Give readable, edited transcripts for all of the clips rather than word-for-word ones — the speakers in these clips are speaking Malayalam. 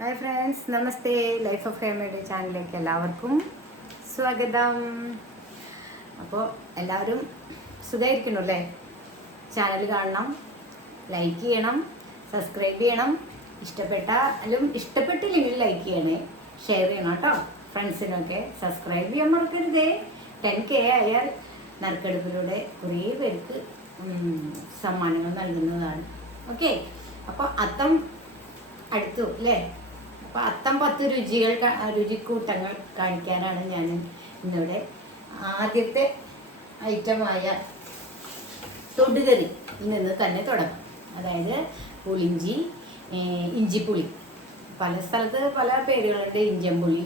ഹായ് ഫ്രണ്ട്സ്, നമസ്തേ. ലൈഫ് ഓഫ് ഹേമയുടെ ചാനലിലേക്ക് എല്ലാവർക്കും സ്വാഗതം. അപ്പോൾ എല്ലാവരും സുഖമായിരിക്കണു അല്ലേ? ചാനൽ കാണണം, ലൈക്ക് ചെയ്യണം, സബ്സ്ക്രൈബ് ചെയ്യണം. ഇഷ്ടപ്പെട്ടാലും ഇഷ്ടപ്പെട്ടില്ലെങ്കിൽ ലൈക്ക് ചെയ്യണേ, ഷെയർ ചെയ്യണം കേട്ടോ. ഫ്രണ്ട്സിനൊക്കെ സബ്സ്ക്രൈബ് ചെയ്യാൻ മറക്കരുതേ. 10K ആയാൽ നറുക്കെടുപ്പിലൂടെ കുറേ പേർക്ക് സമ്മാനങ്ങൾ നൽകുന്നതാണ്. ഓക്കെ, അപ്പോൾ അത്തം അടുത്തു അല്ലേ? അപ്പോൾ അത്തം 10 രുചിക്കൂട്ടങ്ങൾ കാണിക്കാനാണ് ഞാൻ ഇന്നിവിടെ. ആദ്യത്തെ ഐറ്റമായ തൊടുകറി നിന്ന് തന്നെ തുടങ്ങാം. അതായത് പുളിഞ്ചി, ഇഞ്ചിപ്പുളി. പല സ്ഥലത്ത് പല പേരുകളുണ്ട്. ഇഞ്ചമ്പുളി,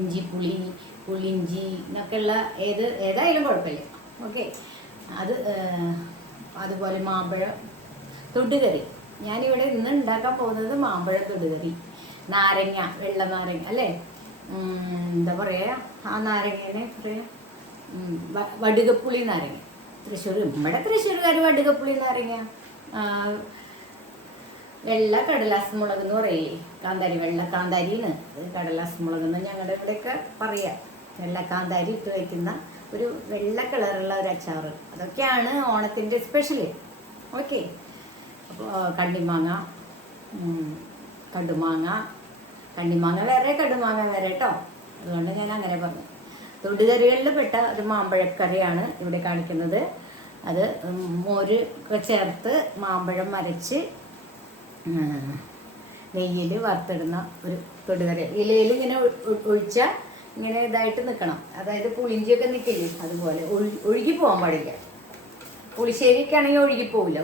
ഇഞ്ചിപ്പുളി, പുളിഞ്ചി എന്നൊക്കെയുള്ള ഏതായാലും കുഴപ്പമില്ല. ഓക്കെ, അതുപോലെ മാമ്പഴം തൊടുകറി. ഞാനിവിടെ ഇന്ന് ഉണ്ടാക്കാൻ പോകുന്നത് മാമ്പഴ തൊടുകറി. നാരങ്ങ, വെള്ള നാരങ്ങ അല്ലേ? എന്താ പറയുക, ആ നാരങ്ങേനെ പറയാ വടുകപ്പുളി നാരങ്ങ. നമ്മുടെ തൃശ്ശൂർക്കാർ വടുകപ്പുളി നാരങ്ങ. വെള്ള കടലാസ് മുളക് എന്ന് പറയേ, കാന്താരി, വെള്ള കാന്താരിന്ന്. കടലാസ് മുളക് എന്ന് ഞങ്ങളുടെ ഇവിടെയൊക്കെ പറയാം. വെള്ള കാന്താരി ഇട്ട് വയ്ക്കുന്ന ഒരു വെള്ള കളറുള്ള ഒരു അച്ചാറ്. അതൊക്കെയാണ് ഓണത്തിൻ്റെ സ്പെഷ്യല്. ഓക്കെ, അപ്പോൾ കണ്ണിമാങ്ങ വേറെ, കടുമാങ്ങ വേറെ കേട്ടോ. അതുകൊണ്ട് ഞാൻ അങ്ങനെ പറഞ്ഞു. തൊടുകറികളിൽ പെട്ട ഒരു മാമ്പഴക്കറിയാണ് ഇവിടെ കാണിക്കുന്നത്. അത് മോര് ചേർത്ത് മാമ്പഴം അരച്ച് നെയ്യിൽ വറുത്തിടുന്ന ഒരു തൊടുകറി. ഇലയിൽ ഇങ്ങനെ ഒഴിച്ചാൽ ഇങ്ങനെ ഇതായിട്ട് നിൽക്കണം. അതായത് പുളിഞ്ചിയൊക്കെ നിൽക്കില്ലേ, അതുപോലെ ഒഴുകി പോകാൻ പാടില്ല. പുളിശ്ശേരിയൊക്കെ ആണെങ്കിൽ ഒഴുകിപ്പോവില്ല.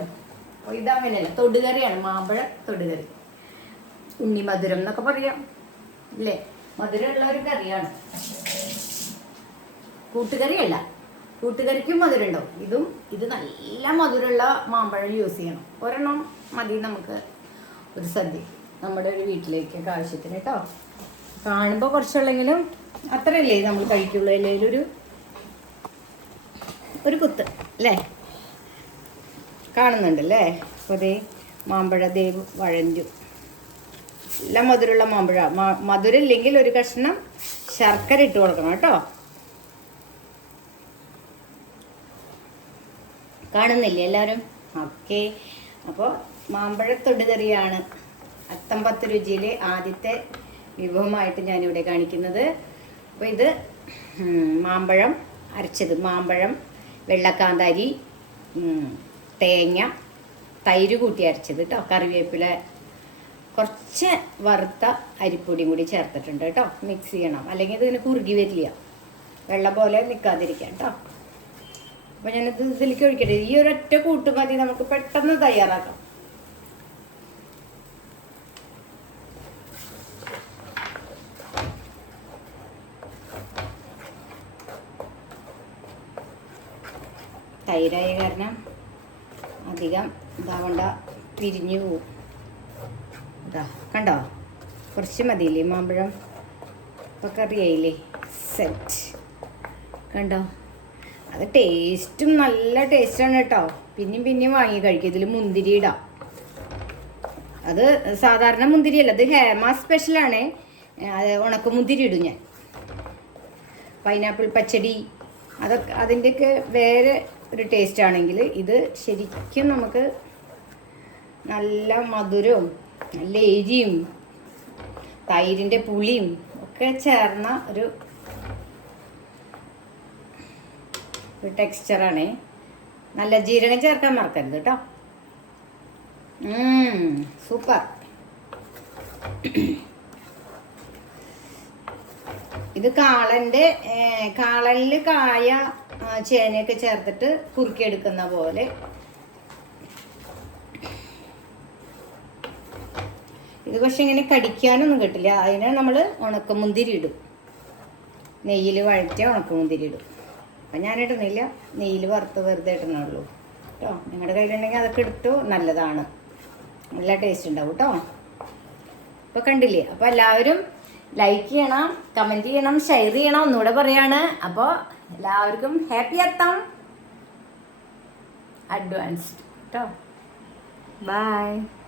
ഇതങ്ങനെയല്ല, തൊടുകറിയാണ്, മാമ്പഴ തൊടുകറി. ഉണ്ണിമധുരം എന്നൊക്കെ പറയാം അല്ലേ? മധുരമുള്ള ഒരു കറിയാണ്. കൂട്ടുകറിയല്ല, കൂട്ടുകറിക്കും മധുരം ഉണ്ടാവും. ഇത് നല്ല മധുരമുള്ള മാമ്പഴം യൂസ് ചെയ്യണം. ഒരെണ്ണം മതി നമുക്ക് ഒരു സദ്യ, നമ്മുടെ ഒരു വീട്ടിലേക്കൊക്കെ ആവശ്യത്തിന് കേട്ടോ. കാണുമ്പോൾ കുറച്ചുള്ളെങ്കിലും അത്രയല്ലേ നമ്മൾ കഴിക്കുള്ളൂ. അല്ലെങ്കിൽ ഒരു കുത്ത് അല്ലേ? കാണുന്നുണ്ടല്ലേ? അപ്പോൾ അതേ മാമ്പഴ ദേവ് വഴഞ്ഞു. നല്ല മധുരമുള്ള മാമ്പഴ. മധുരം ഇല്ലെങ്കിൽ ഒരു കഷ്ണം ശർക്കര ഇട്ട് കൊടുക്കണം കേട്ടോ. കാണുന്നില്ലേ എല്ലാവരും? ഓക്കെ, അപ്പോൾ മാമ്പഴ തൊടുകറിയാണ് അത്തം 10 രുചിയിലെ ആദ്യത്തെ വിഭവമായിട്ട് ഞാനിവിടെ കാണിക്കുന്നത്. അപ്പോൾ ഇത് മാമ്പഴം അരച്ചത്, മാമ്പഴം, വെള്ളക്കാന്താരി, തേങ്ങ, തൈര് കൂട്ടി അരച്ചത് കേട്ടോ. കറിവേപ്പില, കുറച്ച് വറുത്ത അരിപ്പൊടിയും കൂടി ചേർത്തിട്ടുണ്ട് കേട്ടോ. മിക്സ് ചെയ്യണം, അല്ലെങ്കിൽ ഇതിന് കുറുകി വരില്ല, വെള്ളം പോലെ നിൽക്കാതിരിക്കാം കേട്ടോ. അപ്പോൾ ഞാനിത് ഇതിലേക്ക് ഒഴിക്കട്ടെ. ഈ ഒരൊറ്റ കൂട്ട് മതി, നമുക്ക് പെട്ടെന്ന് തയ്യാറാക്കാം. തൈരായ കാരണം അധികം ഇതാവണ്ട, പിരിഞ്ഞു പോവും. ഇതാ കണ്ടോ, കുറച്ച് മതിയില്ലേ മാമ്പഴം? ഇപ്പോൾ കറിയായില്ലേ, സെറ്റ്. കണ്ടോ, അത് ടേസ്റ്റും നല്ല ടേസ്റ്റാണ് കേട്ടോ. പിന്നെയും വാങ്ങി കഴിക്കും. ഇതിൽ മുന്തിരി ഇടാം. അത് സാധാരണ മുന്തിരിയല്ല, അത് ഹേമ സ്പെഷ്യലാണ്. അത് ഉണക്കമുന്തിരി ഇടും ഞാൻ. പൈനാപ്പിൾ പച്ചടി അതൊക്കെ അതിൻ്റെയൊക്കെ വേറെ ഒരു ടേസ്റ്റ് ആണെങ്കിൽ ഇത് ശരിക്കും നമുക്ക് നല്ല മധുരവും നല്ല എരിയും തൈരിൻ്റെ പുളിയും ഒക്കെ ചേർന്ന ഒരു ടെക്സ്ചറാണേ. നല്ല ജീരകം ചേർക്കാൻ മറക്കരുത് കേട്ടോ. സൂപ്പർ. ഇത് കാളനിൽ കായ, ചേനയൊക്കെ ചേർത്തിട്ട് കുറുക്കിയെടുക്കുന്ന പോലെ. ഇത് പക്ഷെ ഇങ്ങനെ കടിക്കാനൊന്നും കിട്ടില്ല. അതിന് നമ്മൾ ഉണക്കമുന്തിരി ഇടും, നെയ്യിൽ വഴറ്റിയ ഉണക്കമുന്തിരി ഇടും. അപ്പം ഞാനിടുന്നില്ല, നെയ്യിൽ വറുത്ത് വെറുതെ ഇടണുള്ളൂ കേട്ടോ. നിങ്ങളുടെ കയ്യിലുണ്ടെങ്കിൽ അതൊക്കെ ഇട്ടു, നല്ലതാണ്, നല്ല ടേസ്റ്റ് ഉണ്ടാവും കേട്ടോ. ഇപ്പോൾ കണ്ടില്ലേ? അപ്പോൾ എല്ലാവരും ലൈക്ക് ചെയ്യണം, കമൻറ്റ് ചെയ്യണം, ഷെയർ ചെയ്യണം. ഒന്നുകൂടെ പറയാണ്. അപ്പോൾ എല്ലാവർക്കും ഹാപ്പി അത്തം അഡ്വാൻസ്ഡ് കേട്ടോ. ബൈ.